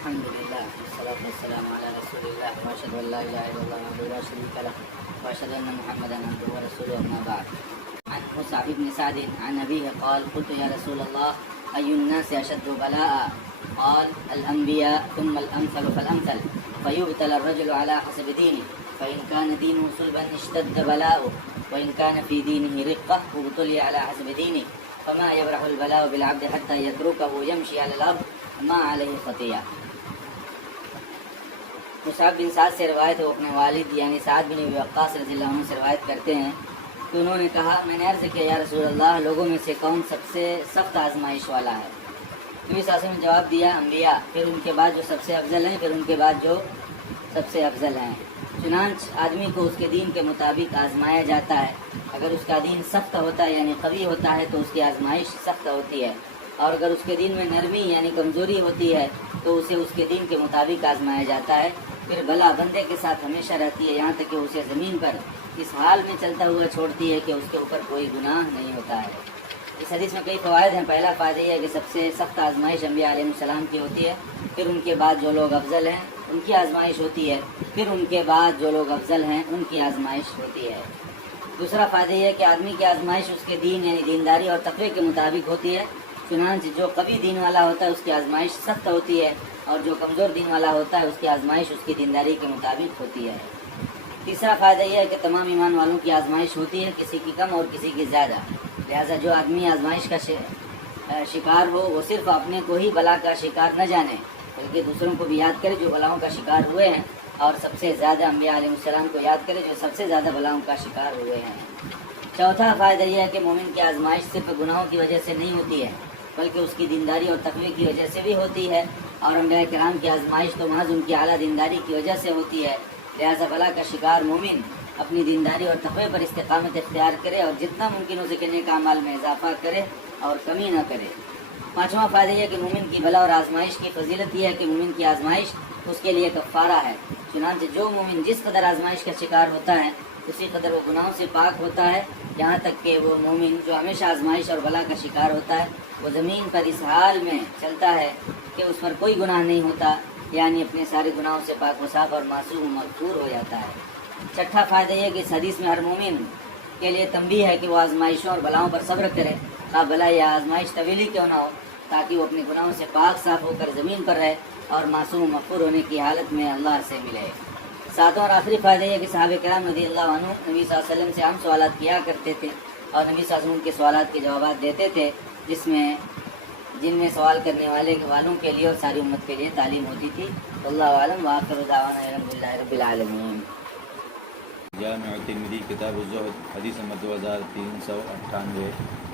الحمد لله والصلاة والسلام على رسول الله وأشهد أن لا إله إلا الله وحده لا شريك له وأشهد أن محمدا عبده ورسوله أما بعد. عن مصعب بن سعد عن أبيه قال قلت يا رسول الله أي الناس أشد بلاء؟ قال الأنبياء ثم الأمثل فالأمثل فيبتلى الرجل على حسب دينه فإن كان دينه صلبا اشتد بلاؤه وإن كان في دينه رقة ابتلي على حسب دينه فما يبرح البلاء بالعبد حتى يتركه يمشي على الأرض ما علیہ خطیہ. مصعب بن سعد سے روایت ہے، وہ اپنے والد یعنی سعد بن ابی وقاص رضی اللہ عنہ سے روایت کرتے ہیں کہ انہوں نے کہا میں نے عرض کیا یا رسول اللہ لوگوں میں سے کون سب سے سخت آزمائش والا ہے؟ نبی صلی اللہ علیہ وسلم نے جواب دیا انبیاء، پھر ان کے بعد جو سب سے افضل ہیں، پھر ان کے بعد جو سب سے افضل ہیں. چنانچہ آدمی کو اس کے دین کے مطابق آزمایا جاتا ہے. اگر اس کا دین سخت ہوتا ہے یعنی قوی ہوتا ہے تو اس کی آزمائش سخت ہوتی ہے، اور اگر اس کے دین میں نرمی یعنی کمزوری ہوتی ہے تو اسے اس کے دین کے مطابق آزمایا جاتا ہے. پھر بلا بندے کے ساتھ ہمیشہ رہتی ہے یہاں تک کہ اسے زمین پر اس حال میں چلتا ہوا چھوڑتی ہے کہ اس کے اوپر کوئی گناہ نہیں ہوتا ہے. اس حدیث میں کئی فوائد ہیں. پہلا فائدہ یہ ہے کہ سب سے سخت آزمائش انبیاء علیہ السلام کی ہوتی ہے، پھر ان کے بعد جو لوگ افضل ہیں ان کی آزمائش ہوتی ہے، پھر ان کے بعد جو لوگ افضل ہیں ان کی آزمائش ہوتی ہے. دوسرا فائدہ یہ ہے کہ آدمی کی آزمائش اس کے دین یعنی دینداری اور تقوی کے مطابق ہوتی ہے. چنانچہ جو قوی دین والا ہوتا ہے اس کی آزمائش سخت ہوتی ہے، اور جو کمزور دین والا ہوتا ہے اس کی آزمائش اس کی دینداری کے مطابق ہوتی ہے. تیسرا فائدہ یہ ہے کہ تمام ایمان والوں کی آزمائش ہوتی ہے، کسی کی کم اور کسی کی زیادہ. لہذا جو آدمی آزمائش کا شکار ہو وہ صرف اپنے کو ہی بلا کا شکار نہ جانے بلکہ دوسروں کو بھی یاد کرے جو بلاؤں کا شکار ہوئے ہیں، اور سب سے زیادہ انبیاء علیہ السلام کو یاد کرے جو سب سے زیادہ بلاؤں کا شکار ہوئے ہیں. چوتھا فائدہ یہ ہے کہ مومن کی آزمائش صرف گناہوں کی وجہ سے نہیں ہوتی ہے بلکہ اس کی دینداری اور تقوی کی وجہ سے بھی ہوتی ہے، اور انبیاء کرام کی آزمائش تو محض ان کی اعلیٰ دینداری کی وجہ سے ہوتی ہے. لہذا بلا کا شکار مومن اپنی دینداری اور تقوی پر استقامت اختیار کرے اور جتنا ممکن ہو سکے نیک اعمال میں اضافہ کرے اور کمی نہ کرے. پانچواں فائدہ یہ ہے کہ مومن کی بلا اور آزمائش کی فضیلت یہ ہے کہ مومن کی آزمائش اس کے لیے کفارہ ہے. چنانچہ جو مومن جس قدر آزمائش کا شکار ہوتا ہے اسی قدر وہ گناہوں سے پاک ہوتا ہے، یہاں تک کہ وہ مومن جو ہمیشہ آزمائش اور بلا کا شکار ہوتا ہے وہ زمین پر اس حال میں چلتا ہے کہ اس پر کوئی گناہ نہیں ہوتا، یعنی اپنے سارے گناہوں سے پاک و صاف اور معصوم و مغفور ہو جاتا ہے. چھٹا فائدہ یہ ہے کہ اس حدیث میں ہر مومن کے لیے تنبیہ ہے کہ وہ آزمائشوں اور بلاؤں پر صبر کرے، خواہ بلا یا آزمائش طویلی کیوں نہ ہو، تاکہ وہ اپنے گناہوں سے پاک صاف ہو کر زمین پر رہے اور معصوم و مغفور ہونے کی حالت میں اللہ سے ملے. ساتواں اور آخری فائدہ یہ ہے کہ صحابہ کرام رضی اللہ عنہ نبی صلی اللہ علیہ وسلم سے ہم سوالات کیا کرتے تھے اور نبی صلی اللہ علیہ وسلم کے سوالات کے جوابات دیتے تھے، جن میں سوال کرنے والوں کے لیے اور ساری امت کے لیے تعلیم ہوتی تھی. اللہ عالم وآخر دعوانا الحمدللہ رب العالمین. جامع ترمذی کتاب الزہد حدیث نمبر 2398.